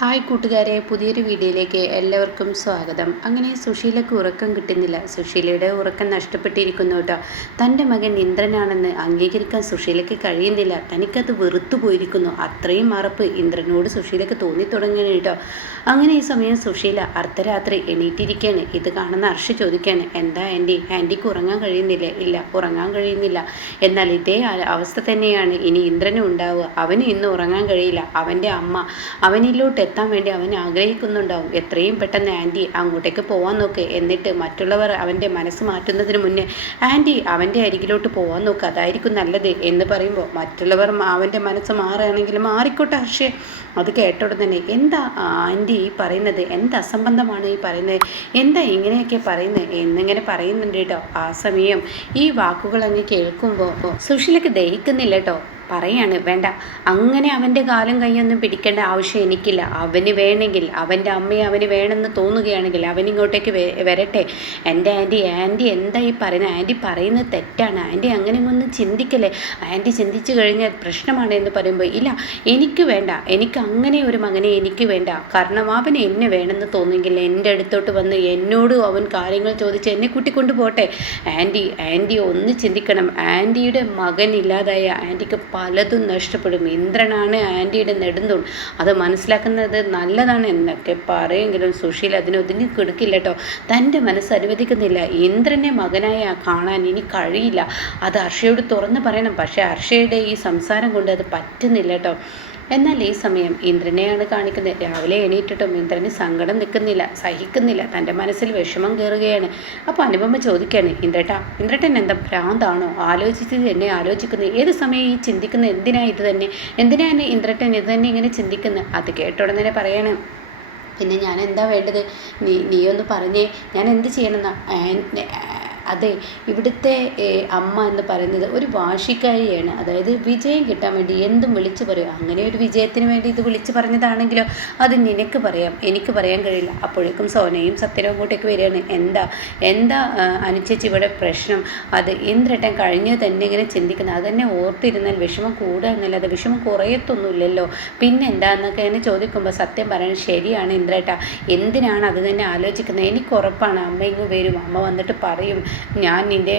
Hi കൂട്ടുകാരെ, പുതിയൊരു വീഡിയോയിലേക്ക് എല്ലാവർക്കും സ്വാഗതം. അങ്ങനെ സുശീലയ്ക്ക് ഉറക്കം കിട്ടുന്നില്ല. സുശീലയുടെ ഉറക്കം നഷ്ടപ്പെട്ടിരിക്കുന്നു കേട്ടോ. തൻ്റെ മകൻ ഇന്ദ്രനാണെന്ന് അംഗീകരിക്കാൻ സുശീലയ്ക്ക് കഴിയുന്നില്ല. തനിക്കത് വെറുത്തു പോയിരിക്കുന്നു. അത്രയും മറപ്പ് ഇന്ദ്രനോട് സുശീലയ്ക്ക് തോന്നിത്തുടങ്ങുകയാണ് കേട്ടോ. അങ്ങനെ ഈ സമയം സുശീല അർദ്ധരാത്രി എണീറ്റിരിക്കുകയാണ്. ഇത് കാണുന്ന അർഷ ചോദിക്കുകയാണ്, എന്താ ആൻറ്റിക്ക് ഉറങ്ങാൻ കഴിയുന്നില്ലേ? ഇല്ല, ഉറങ്ങാൻ കഴിയുന്നില്ല. എന്നാൽ ഇതേ അവസ്ഥ തന്നെയാണ് ഇനി ഇന്ദ്രനും ഉണ്ടാവുക. അവന് ഇന്ന് ഉറങ്ങാൻ കഴിയില്ല. അവൻ്റെ അമ്മ അവനിലോട്ട് എത്താൻ വേണ്ടി അവൻ ആഗ്രഹിക്കുന്നുണ്ടാവും. എത്രയും പെട്ടെന്ന് ആൻറ്റി അങ്ങോട്ടേക്ക് പോകാൻ നോക്ക്. എന്നിട്ട് മറ്റുള്ളവർ അവൻ്റെ മനസ്സ് മാറ്റുന്നതിന് മുന്നേ ആൻറ്റി അവൻ്റെ അരികിലോട്ട് പോകാൻ നോക്ക്, അതായിരിക്കും നല്ലത് എന്ന് പറയുമ്പോൾ മറ്റുള്ളവർ അവൻ്റെ മനസ്സ് മാറുകയാണെങ്കിൽ മാറിക്കോട്ടെ ഹർഷേ. അത് കേട്ടോടെ തന്നെ, എന്താ ആൻറ്റി ഈ പറയുന്നത്? എന്ത് അസംബന്ധമാണ് ഈ പറയുന്നത്? എന്താ ഇങ്ങനെയൊക്കെ പറയുന്നത് എന്നിങ്ങനെ പറയുന്നുണ്ട് കേട്ടോ. ആ സമയം ഈ വാക്കുകൾ അങ്ങ് കേൾക്കുമ്പോൾ സുശീലയ്ക്ക് ദഹിക്കുന്നില്ല കേട്ടോ. പറയാണ്, വേണ്ട, അങ്ങനെ അവൻ്റെ കാലും കൈയൊന്നും പിടിക്കേണ്ട ആവശ്യം എനിക്കില്ല. അവന് വേണമെങ്കിൽ അവൻ്റെ അമ്മയെ അവന് വേണമെന്ന് തോന്നുകയാണെങ്കിൽ അവനിങ്ങോട്ടേക്ക് വരട്ടെ. എൻ്റെ ആൻറ്റി എന്താ ഈ പറയുന്നത്? ആൻറ്റി പറയുന്നത് തെറ്റാണ്. ആൻറ്റി അങ്ങനെ ഒന്നും ചിന്തിക്കല്ലേ. ആൻറ്റി ചിന്തിച്ചു കഴിഞ്ഞാൽ പ്രശ്നമാണ് എന്ന് പറയുമ്പോൾ, ഇല്ല, എനിക്ക് വേണ്ട, എനിക്ക് അങ്ങനെ ഒരു മകനെ എനിക്ക് വേണ്ട. കാരണം അവന് എന്നെ വേണമെന്ന് തോന്നുമെങ്കിൽ എൻ്റെ അടുത്തോട്ട് വന്ന് എന്നോട് അവൻ കാര്യങ്ങൾ ചോദിച്ച് എന്നെ കൂട്ടിക്കൊണ്ട് പോട്ടെ. ആൻറ്റി ഒന്ന് ചിന്തിക്കണം. ആൻറ്റിയുടെ മകൻ ഇല്ലാതായ ആൻറ്റിക്ക് പലതും നഷ്ടപ്പെടും. ഇന്ദ്രനാണ് ആൻറ്റിയുടെ നെടുന്തൂൺ. അത് മനസ്സിലാക്കുന്നത് നല്ലതാണ് എന്നൊക്കെ പറയുമെങ്കിലും സുശീൽ അതിന് ഒതുങ്ങി കൊടുക്കില്ല കേട്ടോ. തൻ്റെ മനസ്സ് അനുവദിക്കുന്നില്ല. ഇന്ദ്രനെ മകനായി കാണാൻ ഇനി കഴിയില്ല. അത് ഹർഷയോട് തുറന്ന് പറയണം. പക്ഷേ ഹർഷയുടെ ഈ സംസാരം കൊണ്ട് അത് പറ്റുന്നില്ല കേട്ടോ. എന്നാൽ ഈ സമയം ഇന്ദ്രനെയാണ് കാണിക്കുന്നത്. രാവിലെ എണീറ്റിട്ടും ഇന്ദ്രന് സങ്കടം നിൽക്കുന്നില്ല, സഹിക്കുന്നില്ല. തൻ്റെ മനസ്സിൽ വിഷമം കയറുകയാണ്. അപ്പോൾ അനുപമ ചോദിക്കുകയാണ്, ഇന്ദ്രട്ടൻ എന്താ ഭ്രാന്താണോ? ആലോചിച്ചത് എന്നെ ആലോചിക്കുന്നത് ഏത് സമയം ഈ ചിന്തിക്കുന്നത് എന്തിനാണ് ഇന്ദ്രട്ടൻ ഇത് തന്നെ ഇങ്ങനെ ചിന്തിക്കുന്നത്? അത് കേട്ട ഉടനെ പറയാണ്, പിന്നെ ഞാൻ എന്താ വേണ്ടത്? നീയൊന്ന് പറഞ്ഞേ, ഞാൻ എന്ത് ചെയ്യണമെന്നാ? അതെ, ഇവിടുത്തെ അമ്മ എന്ന് പറയുന്നത് ഒരു വാശിക്കാരിയാണ്. അതായത് വിജയം കിട്ടാൻ വേണ്ടി എന്തും വിളിച്ചു പറയും. അങ്ങനെ ഒരു വിജയത്തിന് വേണ്ടി ഇത് വിളിച്ചു പറഞ്ഞതാണെങ്കിലോ അത് നിനക്ക് പറയാം, എനിക്ക് പറയാൻ കഴിയില്ല. അപ്പോഴേക്കും സോനയും സത്യനും അങ്ങോട്ടേക്ക് വരികയാണ്. എന്താ അനുചേച്ചി ഇവിടെ പ്രശ്നം? അത് ഇന്ദ്രട്ടൻ കഴിഞ്ഞ് തന്നെ ഇങ്ങനെ ചിന്തിക്കുന്നത്. അത് തന്നെ ഓർത്തിരുന്നാൽ വിഷമം കൂടുക എന്നല്ലാതെ വിഷമം കുറയത്തൊന്നുമില്ലല്ലോ. പിന്നെന്താന്നൊക്കെ എന്നെ ചോദിക്കുമ്പോൾ സത്യം പറയാൻ, ശരിയാണ് ഇന്ദ്രേട്ട, എന്തിനാണ് അത് തന്നെ ആലോചിക്കുന്നത്? എനിക്ക് ഉറപ്പാണ് അമ്മ ഇങ്ങ് വരും. അമ്മ വന്നിട്ട് പറയും, ഞാൻ നിൻ്റെ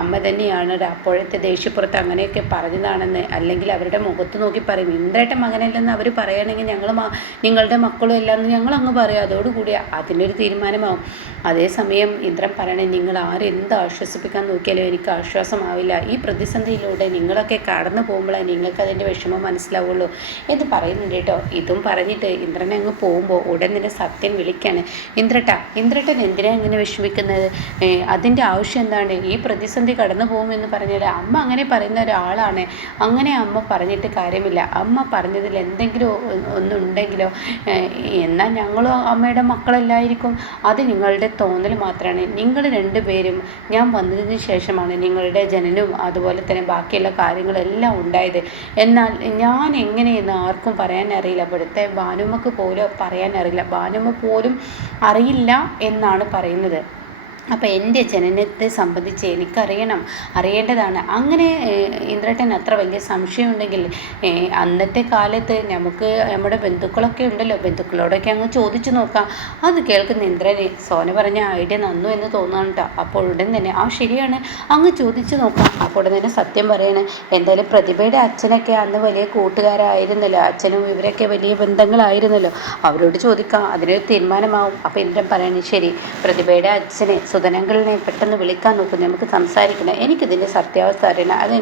അമ്മ തന്നെയാണ്, അപ്പോഴത്തെ ദേഷ്യപ്പുറത്ത് അങ്ങനെയൊക്കെ പറഞ്ഞതാണെന്ന്. അല്ലെങ്കിൽ അവരുടെ മുഖത്ത് നോക്കി പറയും, ഇന്ദ്രേട്ടൻ മകനല്ലെന്ന് അവർ പറയുകയാണെങ്കിൽ നിങ്ങളുടെ മക്കളും എല്ലാം ഞങ്ങളങ്ങ് പറയും. അതോടുകൂടി അതിനൊരു തീരുമാനമാവും. അതേസമയം ഇന്ദ്രൻ പറയണേ, നിങ്ങൾ ആരെന്ത് ആശ്വസിപ്പിക്കാൻ നോക്കിയാലും എനിക്ക് ആശ്വാസമാവില്ല. ഈ പ്രതിസന്ധിയിലൂടെ നിങ്ങളൊക്കെ കടന്നു പോകുമ്പോഴേ നിങ്ങൾക്ക് അതിൻ്റെ വിഷമം മനസ്സിലാവുള്ളൂ എന്ന് പറയുന്നുണ്ട് കേട്ടോ. ഇതും പറഞ്ഞിട്ട് ഇന്ദ്രനെ അങ്ങ് പോകുമ്പോൾ ഉടൻ തന്നെ സത്യൻ വിളിക്കാണ്, ഇന്ദ്രട്ടൻ എന്തിനാണ് ഇങ്ങനെ വിഷമിക്കുന്നത്? അതിൻ്റെ ആവശ്യം എന്താണ്? ഈ പ്രതിസന്ധി കടന്നു പോകുമെന്ന് പറഞ്ഞാൽ അമ്മ അങ്ങനെ പറയുന്ന ഒരാളാണ്. അങ്ങനെ അമ്മ പറഞ്ഞിട്ട് കാര്യമില്ല. അമ്മ പറഞ്ഞതിൽ എന്തെങ്കിലും ഒന്നുണ്ടെങ്കിലോ എന്നാൽ ഞങ്ങളും അമ്മയുടെ മക്കളല്ലായിരിക്കും. അത് നിങ്ങളുടെ തോന്നൽ മാത്രമാണ്. നിങ്ങൾ രണ്ടുപേരും ഞാൻ വന്നതിന് ശേഷമാണ് നിങ്ങളുടെ ജനനവും അതുപോലെ തന്നെ ബാക്കിയുള്ള കാര്യങ്ങളെല്ലാം ഉണ്ടായത്. എന്നാൽ ഞാൻ എങ്ങനെയെന്ന് ആർക്കും പറയാനറിയില്ല. ഇവിടുത്തെ ഭാനുമ്മക്ക് പോലും പറയാനറിയില്ല. ഭാനുമ്മ പോലും അറിയില്ല എന്നാണ് പറയുന്നത്. അപ്പോൾ എൻ്റെ ജനനത്തെ സംബന്ധിച്ച് അറിയേണ്ടതാണ്. അങ്ങനെ ഇന്ദ്രട്ടൻ അത്ര വലിയ സംശയമുണ്ടെങ്കിൽ അന്നത്തെ കാലത്ത് നമുക്ക് നമ്മുടെ ബന്ധുക്കളൊക്കെ ഉണ്ടല്ലോ, ബന്ധുക്കളോടൊക്കെ അങ്ങ് ചോദിച്ചു നോക്കാം. അത് കേൾക്കുന്ന ഇന്ദ്രനെ സോന പറഞ്ഞ ഐഡിയ നന്നു എന്ന് തോന്നുന്നു കേട്ടോ. അപ്പോൾ ഉടൻ തന്നെ ശരിയാണ്, അങ്ങ് ചോദിച്ചു നോക്കാം. അപ്പോൾ ഉടൻ തന്നെ സത്യം പറയണേ, എന്തായാലും പ്രതിഭയുടെ അച്ഛനൊക്കെ അന്ന് വലിയ കൂട്ടുകാരായിരുന്നല്ലോ, അച്ഛനും ഇവരൊക്കെ വലിയ ബന്ധങ്ങളായിരുന്നല്ലോ, അവരോട് ചോദിക്കാം, അതിനൊരു തീരുമാനമാവും. അപ്പോൾ ഇന്ദ്രൻ പറയണേ, ശരി, പ്രതിഭയുടെ അച്ഛനെ സുധനങ്ങളിനെ പെട്ടെന്ന് വിളിക്കാൻ നോക്കും, നമുക്ക് സംസാരിക്കണം, എനിക്കിതിൻ്റെ സത്യാവസ്ഥ അറിയണം. അത്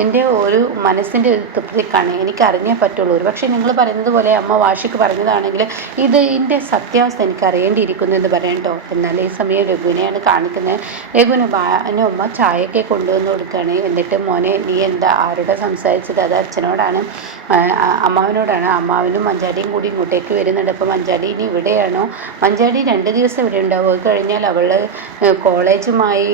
എൻ്റെ ഒരു മനസ്സിൻ്റെ ഒരു തൃപ്തിക്കാണ്, എനിക്ക് അറിഞ്ഞേ പറ്റുള്ളൂ. ഒരു പക്ഷേ നിങ്ങൾ പറയുന്നത് പോലെ അമ്മ വാശിക്ക് പറഞ്ഞതാണെങ്കിൽ ഇതിൻ്റെ സത്യാവസ്ഥ എനിക്ക് അറിയേണ്ടിയിരിക്കുന്നു എന്ന് പറയട്ടോ. എന്നാൽ ഈ സമയം രഘുവിനെയാണ് കാണിക്കുന്നത്. രഘുവിന് അമ്മ ചായയൊക്കെ കൊണ്ടുവന്ന് കൊടുക്കുകയാണ്. എന്നിട്ട്, മോനെ, നീ എന്താ ആരോടെ സംസാരിച്ചത്? അത് അച്ഛനോടാണ്, അമ്മാവനോടാണ്. അമ്മാവനും മഞ്ചാടിയും കൂടി ഇങ്ങോട്ടേക്ക് വരുന്നുണ്ട്. അപ്പോൾ മഞ്ചാടി ഇനി ഇവിടെയാണോ? മഞ്ചാടി 2 ദിവസം ഇവിടെ ഉണ്ടാവും. കഴിഞ്ഞാൽ അവൾ കോളേജുമായി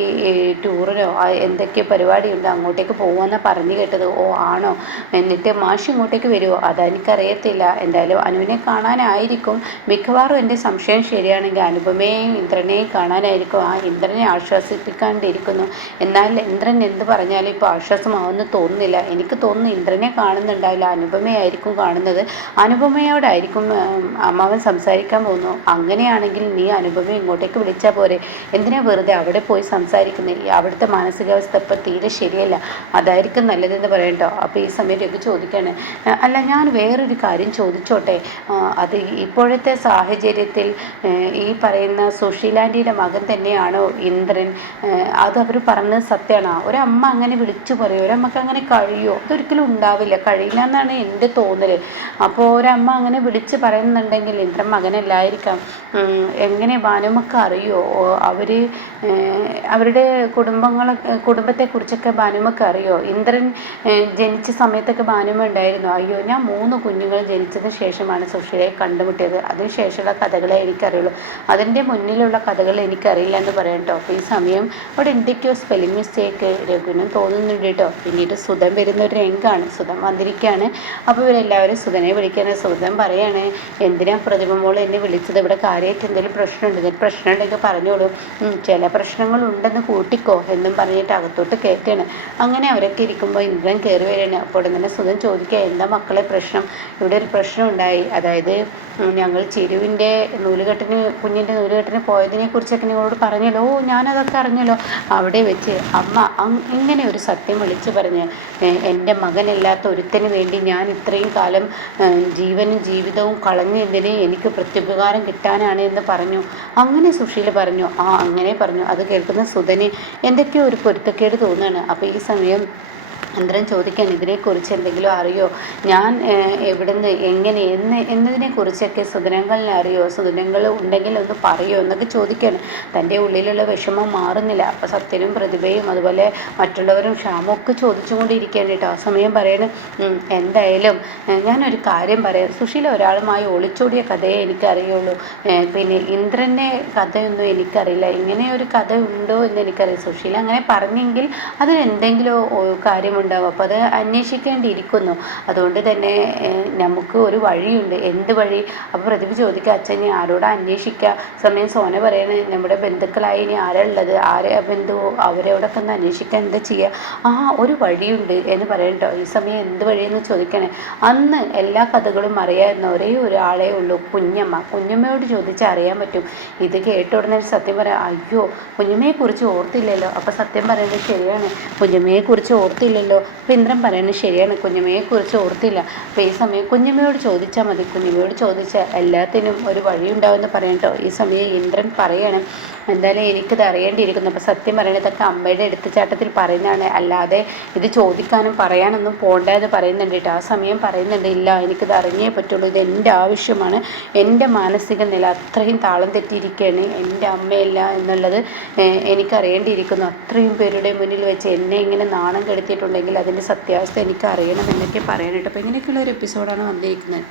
ടൂറിനോ എന്തൊക്കെ പരിപാടിയുണ്ട് അങ്ങോട്ടേക്ക് പോകുമെന്നാണ് പറഞ്ഞു കേട്ടത്. ഓ ആണോ? എന്നിട്ട് മാഷ് ഇങ്ങോട്ടേക്ക് വരുമോ? അതെനിക്കറിയത്തില്ല. എന്തായാലും അനുവിനെ കാണാനായിരിക്കും. മിക്കവാറും എൻ്റെ സംശയം ശരിയാണെങ്കിൽ അനുപമയെയും ഇന്ദ്രനെയും കാണാനായിരിക്കും. ആ ഇന്ദ്രനെ ആശ്വസിപ്പിക്കാണ്ടിരിക്കുന്നു. എന്നാൽ ഇന്ദ്രൻ എന്ത് പറഞ്ഞാലും ഇപ്പോൾ ആശ്വാസമാവുമെന്ന് തോന്നുന്നില്ല. എനിക്ക് തോന്നുന്നു ഇന്ദ്രനെ കാണുന്നുണ്ടാവില്ല, അനുപമയായിരിക്കും കാണുന്നത്. അനുപമയോടായിരിക്കും അമ്മാവൻ സംസാരിക്കാൻ പോകുന്നു. അങ്ങനെയാണെങ്കിൽ നീ അനുപമയെ ഇങ്ങോട്ടേക്ക് വിളിച്ചാൽ പോരെ? എന്തിനാ വെറുതെ അവിടെ പോയി സംസാരിക്കുന്നത്? അവിടുത്തെ മാനസികാവസ്ഥ ഇപ്പം തീരെ ശരിയല്ല. അതായിരിക്കും നല്ലതെന്ന് പറയട്ടോ. അപ്പോൾ ഈ സമയം രഘു ചോദിക്കുകയാണ്, അല്ല ഞാൻ വേറൊരു കാര്യം ചോദിച്ചോട്ടെ? അത് ഇപ്പോഴത്തെ സാഹചര്യത്തിൽ ഈ പറയുന്ന സുശീലാൻ്റിയുടെ മകൻ തന്നെയാണോ ഇന്ദ്രൻ? അത് അവർ പറഞ്ഞത് സത്യമാണോ? ഒരമ്മ അങ്ങനെ വിളിച്ചു പറയോ? ഒരമ്മക്ക് അങ്ങനെ കഴിയുമോ? അതൊരിക്കലും ഉണ്ടാവില്ല, കഴിയില്ല എന്നാണ് എൻ്റെ തോന്നൽ. അപ്പോൾ ഒരമ്മ അങ്ങനെ വിളിച്ച് പറയുന്നുണ്ടെങ്കിൽ ഇന്ദ്രൻ മകനല്ലായിരിക്കാം. എങ്ങനെ ഭാനുമക്ക് അറിയുമോ? അവർ അവരുടെ കുടുംബത്തെക്കുറിച്ചൊക്കെ ഭാനുമക്ക് അറിയോ? ഇന്ദ്രൻ ജനിച്ച സമയത്തൊക്കെ ഭാനുമ ഉണ്ടായിരുന്നു. അയ്യോ, ഞാൻ 3 കുഞ്ഞുങ്ങൾ ജനിച്ചതിന് ശേഷമാണ് സുശീലയെ കണ്ടുമുട്ടിയത്. അതിനുശേഷമുള്ള കഥകളെ എനിക്കറിയുള്ളൂ. അതിൻ്റെ മുന്നിലുള്ള കഥകൾ എനിക്കറിയില്ല എന്ന് പറയാം കേട്ടോ. അപ്പോൾ ഈ സമയം അവിടെ എന്തൊക്കെയോ സ്പെല്ലിംഗ് മിസ്റ്റേക്ക് രഘുവിനും തോന്നുന്നുണ്ട് കേട്ടോ. പിന്നീട് സുധൻ വരുന്ന ഒരു രംഗമാണ്. സുധൻ വന്നിരിക്കുകയാണ്. അപ്പോൾ ഇവരെല്ലാവരും സുധനെ വിളിക്കുകയാണ്. സുധൻ പറയാണ്, എന്തിനാ പ്രതിഭ മോൾ എന്നെ വിളിച്ചത്? ഇവിടെ കാര്യമായിട്ട് എന്തെങ്കിലും പ്രശ്നമുണ്ട്? എന്തെങ്കിലും പ്രശ്നം ഉണ്ടെങ്കിൽ പറഞ്ഞോളൂ. ചില പ്രശ്നങ്ങളുണ്ടെന്ന് കൂട്ടിക്കോ എന്നും പറഞ്ഞിട്ട് അകത്തോട്ട് കയറ്റാണ്. അങ്ങനെ അവരൊക്കെ ഇരിക്കുമ്പോൾ ഇന്ദ്രൻ കയറി വരികയാണ്. അപ്പോൾ ഉടനെ സുധൻ ചോദിക്കുക, എന്താ മക്കളെ പ്രശ്നം? ഇവിടെ ഒരു പ്രശ്നം ഉണ്ടായി. അതായത് ഞങ്ങൾ ചിരുവിൻ്റെ കുഞ്ഞിൻ്റെ നൂലുകെട്ടിന് പോയതിനെക്കുറിച്ചൊക്കെ നിങ്ങളോട് പറഞ്ഞല്ലോ. ഓ, ഞാനതൊക്കെ അറിഞ്ഞല്ലോ. അവിടെ വെച്ച് അമ്മ ഇങ്ങനെ ഒരു സത്യം വിളിച്ച് പറഞ്ഞ്, എൻ്റെ മകനില്ലാത്ത ഒരുത്തന് വേണ്ടി ഞാൻ ഇത്രയും കാലം ജീവനും ജീവിതവും കളഞ്ഞു, എന്തിന്? എനിക്ക് പ്രത്യുപകാരം കിട്ടാനാണ് എന്ന് പറഞ്ഞു. അങ്ങനെ സുശീല പറഞ്ഞു. അങ്ങനെ പറഞ്ഞു. അത് കേൾക്കുന്ന സുധന് എന്തൊക്കെയോ ഒരു പൊരുത്തക്കേട് തോന്നുകയാണ്. അപ്പോൾ ഈ സമയം ഇന്ദ്രൻ ചോദിക്കാൻ, ഇതിനെക്കുറിച്ച് എന്തെങ്കിലും അറിയോ? ഞാൻ എവിടുന്ന് എങ്ങനെ എന്നതിനെക്കുറിച്ചൊക്കെ സുദിനങ്ങളിനെ അറിയോ? സുദിനങ്ങൾ ഉണ്ടെങ്കിൽ ഒന്ന് പറയോ എന്നൊക്കെ ചോദിക്കുകയാണ്. തൻ്റെ ഉള്ളിലുള്ള വിഷമം മാറുന്നില്ല. അപ്പോൾ സത്യനും പ്രതിഭയും അതുപോലെ മറ്റുള്ളവരും ക്ഷാമൊക്കെ ചോദിച്ചുകൊണ്ടിരിക്കുകയാണ് കേട്ടോ. ആ സമയം പറയണം, എന്തായാലും ഞാനൊരു കാര്യം പറയാം. സുശീല ഒരാളുമായി ഒളിച്ചോടിയ കഥയെ എനിക്കറിയുള്ളൂ. പിന്നെ ഇന്ദ്രൻ്റെ കഥയൊന്നും എനിക്കറിയില്ല. ഇങ്ങനെ ഒരു കഥ ഉണ്ടോ എന്ന് എനിക്കറിയാം. സുശീല അങ്ങനെ പറഞ്ഞെങ്കിൽ അതിനെന്തെങ്കിലും കാര്യമുണ്ടാവും. അപ്പോൾ അത് അന്വേഷിക്കേണ്ടിയിരിക്കുന്നു. അതുകൊണ്ട് തന്നെ നമുക്ക് ഒരു വഴിയുണ്ട്. എന്ത് വഴി? അപ്പോൾ പ്രതിഭ ചോദിക്കുക, അച്ഛൻ ഇനി ആരോടാ അന്വേഷിക്കുക? സമയം സോന പറയണേ, നമ്മുടെ ബന്ധുക്കളായി ഇനി ആരാ ഉള്ളത്? ആരെ ബന്ധുവോ അവരോടൊക്കെ ഒന്ന് അന്വേഷിക്കാൻ എന്താ ചെയ്യുക? ഒരു വഴിയുണ്ട് എന്ന് പറയട്ടോ. ഈ സമയം എന്ത് വഴിയെന്ന് ചോദിക്കണേ. അന്ന് എല്ലാ കഥകളും അറിയാവുന്ന ഒരേ ഒരാളേ ഉള്ളൂ, കുഞ്ഞമ്മ. കുഞ്ഞമ്മയോട് ചോദിച്ചാൽ അറിയാൻ പറ്റും. ഇത് കേട്ട ഉടനെ സത്യം പറയാം, അയ്യോ കുഞ്ഞമ്മയെക്കുറിച്ച് ഓർത്തില്ലല്ലോ. അപ്പോൾ സത്യം പറയുന്നത് ശരിയാണ്, കുഞ്ഞമ്മയെക്കുറിച്ച് ഓർത്തില്ലല്ലോ. അപ്പോൾ ഇന്ദ്രൻ പറയുന്നത് ശരിയാണ്, കുഞ്ഞമ്മയെക്കുറിച്ച് ഓർത്തില്ല. അപ്പോൾ ഈ സമയം കുഞ്ഞമ്മയോട് ചോദിച്ചാൽ മതി. കുഞ്ഞമ്മയോട് ചോദിച്ചാൽ എല്ലാത്തിനും ഒരു വഴിയുണ്ടാവുമെന്ന് പറയട്ടോ. ഈ സമയം ഇന്ദ്രൻ പറയണം, എന്തായാലും എനിക്കിത് അറിയേണ്ടിയിരിക്കുന്നു. അപ്പോൾ സത്യം പറയണതൊക്കെ അമ്മയുടെ എടുത്തുചാട്ടത്തിൽ പറയുന്നതാണ്, അല്ലാതെ ഇത് ചോദിക്കാനും പറയാനൊന്നും പോണ്ടെന്ന് പറയുന്നുണ്ട് കേട്ടോ. ആ സമയം പറയുന്നുണ്ട്, ഇല്ല എനിക്കിത് അറിഞ്ഞേ പറ്റുള്ളൂ, ഇത് എൻ്റെ ആവശ്യമാണ്. എൻ്റെ മാനസിക നില അത്രയും താളം തെറ്റിയിരിക്കുകയാണ്. എൻ്റെ അമ്മയല്ല എന്നുള്ളത് എനിക്കറിയേണ്ടിയിരിക്കുന്നു. അത്രയും പേരുടെ മുന്നിൽ വെച്ച് എന്നെ ഇങ്ങനെ നാണം കെടുത്തിയിട്ടുണ്ടെങ്കിൽ അതിൻ്റെ സത്യാവസ്ഥ എനിക്ക് അറിയണം എന്നൊക്കെ പറയാനായിട്ട്. അപ്പോൾ ഇങ്ങനെയൊക്കെയുള്ള ഒരു എപ്പിസോഡാണ് വന്നിരിക്കുന്നത്.